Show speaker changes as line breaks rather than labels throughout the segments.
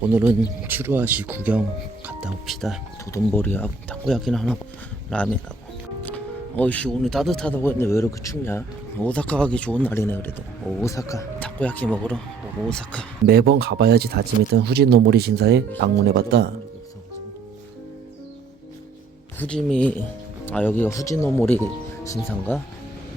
오늘은 추루아시 구경 갔다 옵시다. 도돈보리하고 타코야키나 하나 라면하고. 어이씨 오늘 따뜻하다고 했는데 왜 이렇게 춥냐? 오사카 가기 좋은 날이네 그래도. 어, 오사카 타코야키 먹으러 오사카. 매번 가봐야지 다짐했던 후지노모리 신사에 방문해봤다. 후지미 아 여기가 후지노모리 신사인가?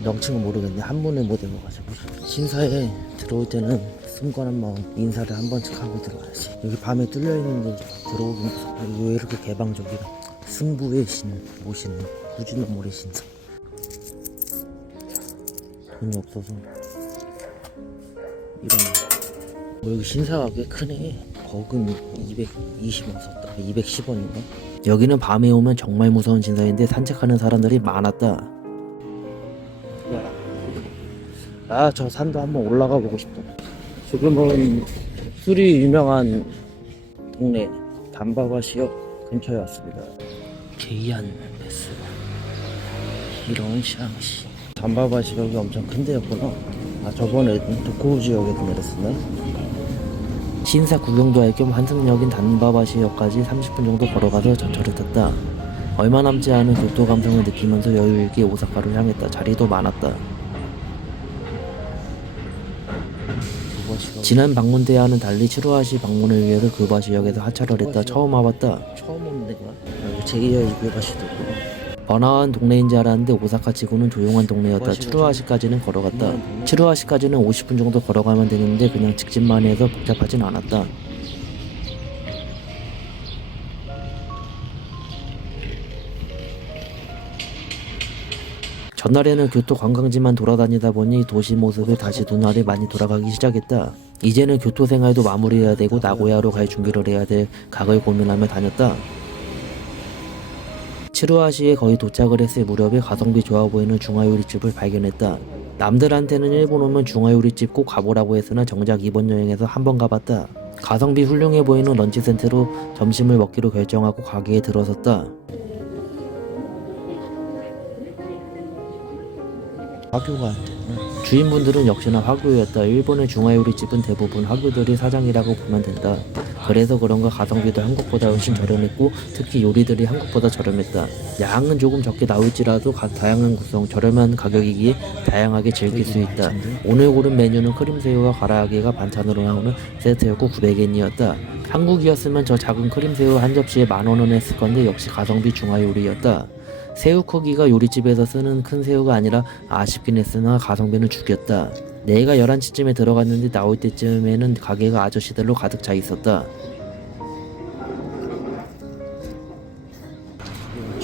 명칭은 모르겠네 한문을 못 외워가지고 신사에 들어올 때는 순건한 마음 인사를 한 번씩 하고 들어와야지. 여기 밤에 뚫려 있는데 들어오기 무섭다 왜 이렇게 개방적이야 승부의 신 모시는 후지노모리 신사 돈이 없어서 이런 뭐 여기 신사가 꽤 크네. 거금 220원 썼다. 210원인가? 여기는 밤에 오면 정말 무서운 신사인데 산책하는 사람들이 많았다 아 저 산도 한번 올라가 보고 싶다 지금은 술이 유명한 동네 담바바 시역 근처에 왔습니다. 게이안 베스 이런 샹시. 담바바 시역이 엄청 큰 데였구나. 아 저번에 도코우 지역에도 내렸었네 신사 구경도 할겸 환승역인 단바바 시역까지 30분 정도 걸어가서 전철을 탔다. 얼마 남지 않은 교토 감성을 느끼면서 여유있게 오사카로 향했다. 자리도 많았다 지난 방문 때와는 달리 치루아시 방문을 위해서 그바시역에서 하차를 했다. 처음 와봤다. 처음 오는 데가 제2의 그바시도 번화한 동네인 줄 알았는데 오사카 치고는 조용한 동네였다. 치루아시까지는 걸어갔다. 치루아시까지는 50분 정도 걸어가면 되는데 그냥 직진만 해서 복잡하진 않았다 전날에는 교토 관광지만 돌아다니다 보니 도시 모습에 다시 눈알이 많이 돌아가기 시작했다. 이제는 교토 생활도 마무리해야 되고 나고야로 갈 준비를 해야 될 각을 고민하며 다녔다. 치루아시에 거의 도착을 했을 무렵에 가성비 좋아 보이는 중화요리집을 발견했다. 남들한테는 일본 오면 중화요리집 꼭 가보라고 했으나 정작 이번 여행에서 한 번 가봤다. 가성비 훌륭해 보이는 런치 센터로 점심을 먹기로 결정하고 가게에 들어섰다. 화교가. 주인분들은 역시나 화교였다. 일본의 중화요리집은 대부분 화교들이 사장이라고 보면 된다. 그래서 그런가 가성비도 한국보다 훨씬 저렴했고 특히 요리들이 한국보다 저렴했다. 양은 조금 적게 나올지라도 가- 다양한 구성, 저렴한 가격이기에 다양하게 즐길 수 있다. 오늘 고른 메뉴는 크림새우와 가라아게가 반찬으로 나오는 세트였고 900엔이었다. 한국이었으면 저 작은 크림새우 한 접시에 만 원은 했을 건데 역시 가성비 중화요리였다. 새우 크기가 요리집에서 쓰는 큰 새우가 아니라 아쉽긴 했으나 가성비는 죽였다. 내가 11시쯤에 들어갔는데 나올 때쯤에는 가게가 아저씨들로 가득 차 있었다.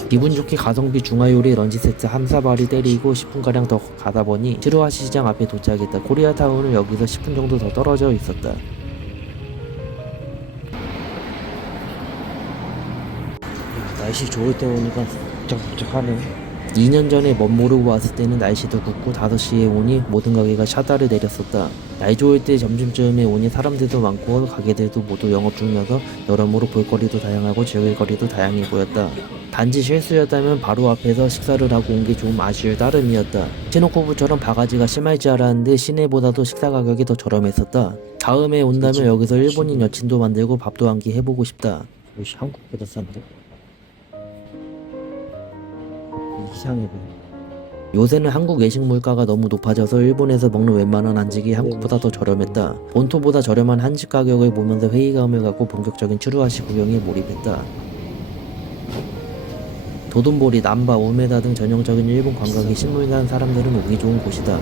기분 좋게 가성비 중화요리 런치 세트 한 사발이 때리고 10분가량 더 가다 보니 치루하시 시장 앞에 도착했다. 코리아타운은 여기서 10분 정도 더 떨어져 있었다. 야, 날씨 좋을 때 오니까 북적북적하네. 2년 전에 멋모르고 왔을 때는 날씨도 굽고 5시에 오니 모든 가게가 샤다를 내렸었다. 날 좋을 때 점심쯤에 오니 사람들도 많고 가게들도 모두 영업 중이어서 여러모로 볼거리도 다양하고 즐길거리도 다양해 보였다. 단지 실수였다면 바로 앞에서 식사를 하고 온 게 좀 아쉬울 따름이었다. 시노코부처럼 바가지가 심할 줄 알았는데 시내보다도 식사 가격이 더 저렴했었다. 다음에 온다면 여기서 일본인 여친도 만들고 밥도 한 끼 해보고 싶다. 역시 한국보다 싼데 보여. 요새는 한국 외식 물가가 너무 높아져서 일본에서 먹는 웬만한 한식이 한국보다 더 저렴했다. 본토보다 저렴한 한식 가격을 보면서 회의감을 갖고 본격적인 추루하시 구경에 몰입했다. 도돈보리, 남바, 우메다 등 전형적인 일본 관광이 신물난 사람들은 오기 좋은 곳이다.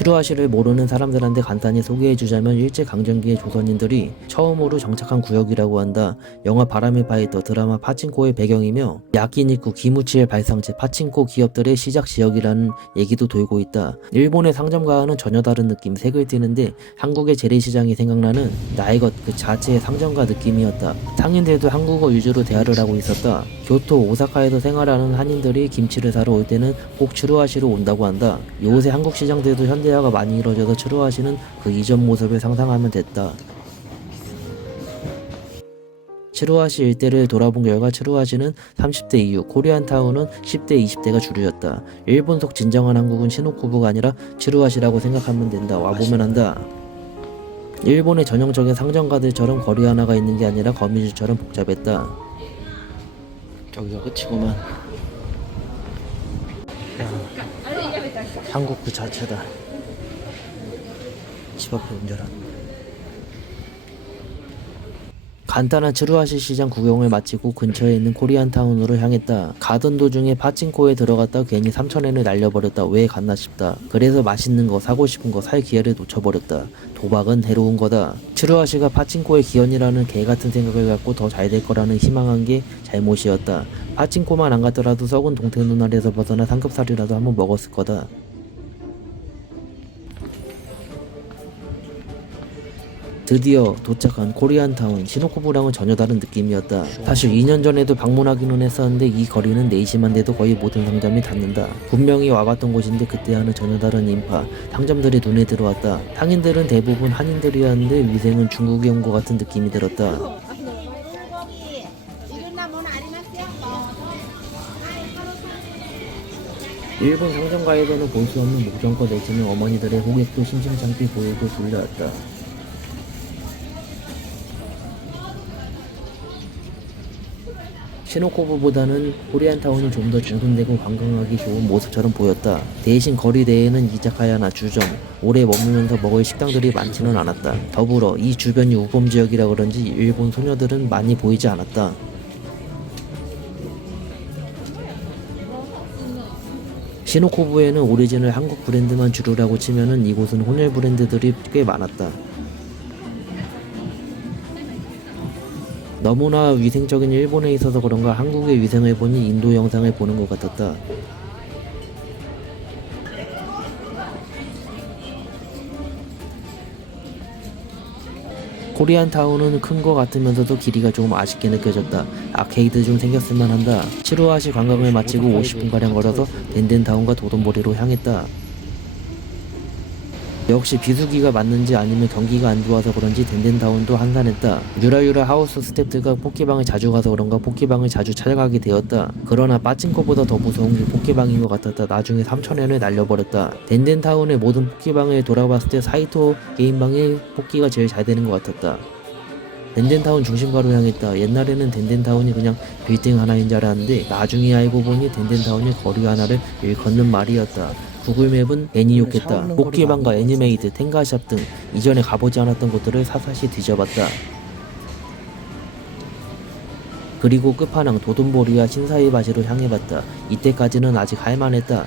치루하시를 모르는 사람들한테 간단히 소개해주자면 일제강점기의 조선인들이 처음으로 정착한 구역이라고 한다. 영화 바람의 파이터 드라마 파친코의 배경이며 야끼니쿠 기무치의 발상지 파친코 기업들의 시작 지역이라는 얘기도 돌고 있다. 일본의 상점과는 전혀 다른 느낌 색을 띠는데 한국의 재래시장이 생각나는 나의 것 그 자체의 상점가 느낌이었다. 상인들도 한국어 위주로 대화를 하고 있었다. 교토, 오사카에서 생활하는 한인들이 김치를 사러 올 때는 꼭 추루하시로 온다고 한다. 요새 한국 시장들도 현 대화가 많이 이루어져서 추루하시는 그 이전 모습을 상상하면 됐다. 츠루아시 일대를 돌아본 결과 츠루아시는 30대 이후 코리안타운은 10대 20대가 주류였다. 일본 속 진정한 한국은 시노쿠부가 아니라 츠루아시라고 생각하면 된다. 와보면 한다. 일본의 전형적인 상점가들처럼 거리 하나가 있는 게 아니라 거미줄처럼 복잡했다. 저기가 끝이구만. 야, 한국 그 자체다. 집 앞에 운전한. 간단한 츠루아시 시장 구경을 마치고 근처에 있는 코리안타운으로 향했다. 가던 도중에 파친코에 들어갔다 괜히 3천엔을 날려버렸다. 왜 갔나 싶다. 그래서 맛있는 거 사고 싶은 거 살 기회를 놓쳐버렸다. 도박은 해로운 거다. 츠루아시가 파친코의 기원이라는 개 같은 생각을 갖고 더 잘 될 거라는 희망한 게 잘못이었다. 파친코만 안 갔더라도 썩은 동태 눈알에서 벗어나 삼겹살이라도 한번 먹었을 거다. 드디어 도착한 코리안타운 시노코브랑은 전혀 다른 느낌이었다. 사실 2년 전에도 방문하기는 했었는데 이 거리는 4시만돼도 거의 모든 상점이 닫는다. 분명히 와봤던 곳인데 그때와는 전혀 다른 인파, 상점들이 눈에 들어왔다. 상인들은 대부분 한인들이었는데 위생은 중국에 온 것 같은 느낌이 들었다. 일본 상점가에서는 볼 수 없는 목전거 내지는 어머니들의 호객도 심심찮게 보이고 불려왔다. 시노코부보다는 코리안타운이 좀 더 중심되고 관광하기 좋은 모습처럼 보였다. 대신 거리 내에는 이자카야나 주점, 오래 머물면서 먹을 식당들이 많지는 않았다. 더불어 이 주변이 우범 지역이라 그런지 일본 소녀들은 많이 보이지 않았다. 시노코부에는 오리지널 한국 브랜드만 주류라고 치면은 이곳은 혼혈 브랜드들이 꽤 많았다. 너무나 위생적인 일본에 있어서 그런가 한국의 위생을 보니 인도 영상을 보는 것 같았다. 코리안 타운은 큰거 같으면서도 길이가 조금 아쉽게 느껴졌다. 아케이드 좀 생겼을만 한다. 치루아시 관광을 마치고 50분가량 걸어서 덴덴 타운과 도돈보리로 향했다. 역시 비수기가 맞는지 아니면 경기가 안 좋아서 그런지 덴덴타운도 한산했다. 유라유라 하우스 스탭들과 포켓방을 자주 가서 그런가 포켓방을 자주 찾아가게 되었다. 그러나 빠친코보다 더 무서운 게 포켓방인 것 같았다. 나중에 3천엔을 날려버렸다. 덴덴타운의 모든 포켓방을 돌아봤을 때 사이토 게임방의 뽑기가 제일 잘 되는 것 같았다. 덴덴타운 중심가로 향했다. 옛날에는 덴덴타운이 그냥 빌딩 하나인 줄 알았는데 나중에 알고 보니 덴덴타운이 거리 하나를 일컫는 말이었다. 구글맵은 애니 욕했다. 포켓방과 애니메이드, 텐가샵 등 이전에 가보지 않았던 곳들을 사사시 뒤져봤다. 그리고 끝판왕 도돈보리와 신사이바시로 향해봤다. 이때까지는 아직 할만했다.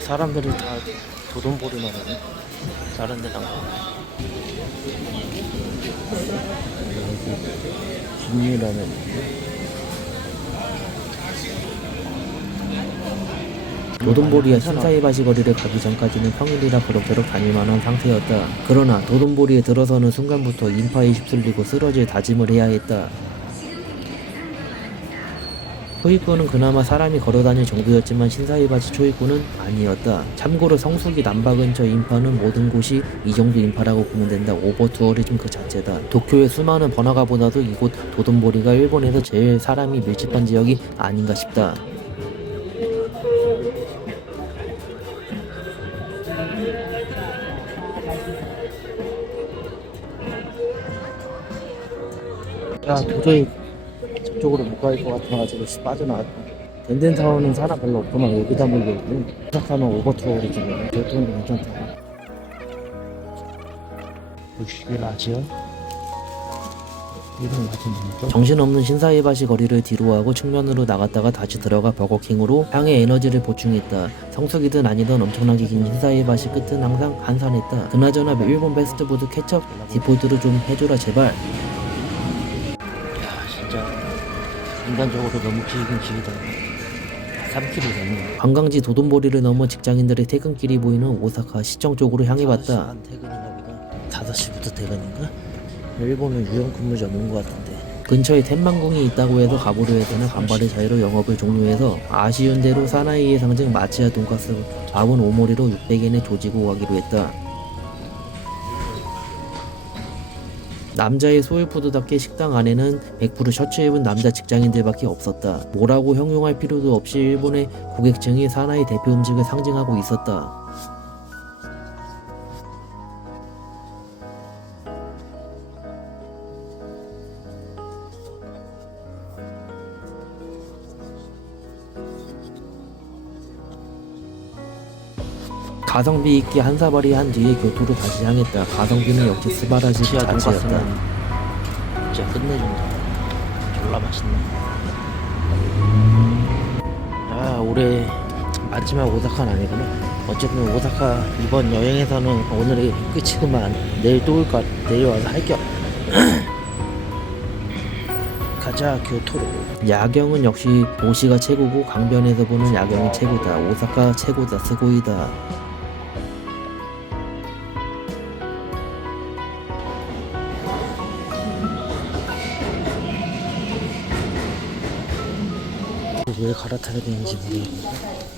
사람들이 다 도돈보리만 하네. 다른 데랑 진미라면 도돈보리와 신사이바시 거리를 가기 전까지는 평일이라 그럭저럭 다닐만한 상태였다. 그러나 도돈보리에 들어서는 순간부터 인파에 휩쓸리고 쓰러질 다짐을 해야 했다. 초입구는 그나마 사람이 걸어다닐 정도였지만 신사이바시 초입구는 아니었다. 참고로 성수기 남바 근처 인파는 모든 곳이 이 정도 인파라고 보면 된다. 오버 투어리즘 그 자체다. 도쿄의 수많은 번화가보다도 이곳 도돈보리가 일본에서 제일 사람이 밀집한 지역이 아닌가 싶다. 야 도저히 못 갈 것 같아가지고 씨, 빠져나왔다 덴덴타운은 사람 별로 없구만. 여기다 몰려있고. 시작하면 오버투어를 주네 저쪽은 괜찮다? 이건 라지입니까? 정신없는 신사이바시 거리를 뒤로하고 측면으로 나갔다가 다시 들어가 버거킹으로 향의 에너지를 보충했다. 성수기든 아니든 엄청나게 긴 신사이바시 끝은 항상 한산했다. 그나저나 일본 베스트푸드 케첩 디폴트로 좀 해줘라 제발 인간적으로 너무 길긴 길다. 3km 되네. 관광지 도돈보리를 넘어 직장인들의 퇴근길이 보이는 오사카 시청 쪽으로 향해 봤다. 퇴근인가 보다 5시부터 퇴근인가? 일본은 유형 근무 전문 것 같은데. 근처에 텐만궁이 있다고 해서 가보려 했더니 간발의 자유로 영업을 종료해서 아쉬운 대로 사나이의 상징 마치야 돈가스 밥은 오모리로 600엔에 조지고 가기로 했다 남자의 소울푸드답게 식당 안에는 100% 셔츠 입은 남자 직장인들밖에 없었다. 뭐라고 형용할 필요도 없이 일본의 고객층이 사나이 대표 음식을 상징하고 있었다. 가성비 있게 한 사발이 한 뒤에 교토로 다시 향했다. 가성비는 역시 스바라지
지하
자체였다.
진짜 끝내준다. 졸라 맛있네. 아 올해 마지막 오사카는 아니구나. 어쨌든 오사카 이번 여행에서는 오늘이 끝이구만. 내일 또 올까? 내일 와서 할 겸. 가자 교토로.
야경은 역시 도시가 최고고 강변에서 보는 야경이 최고다. 오사카 최고다. 스고이다.
왜 갈아타야 되는지 모르겠네.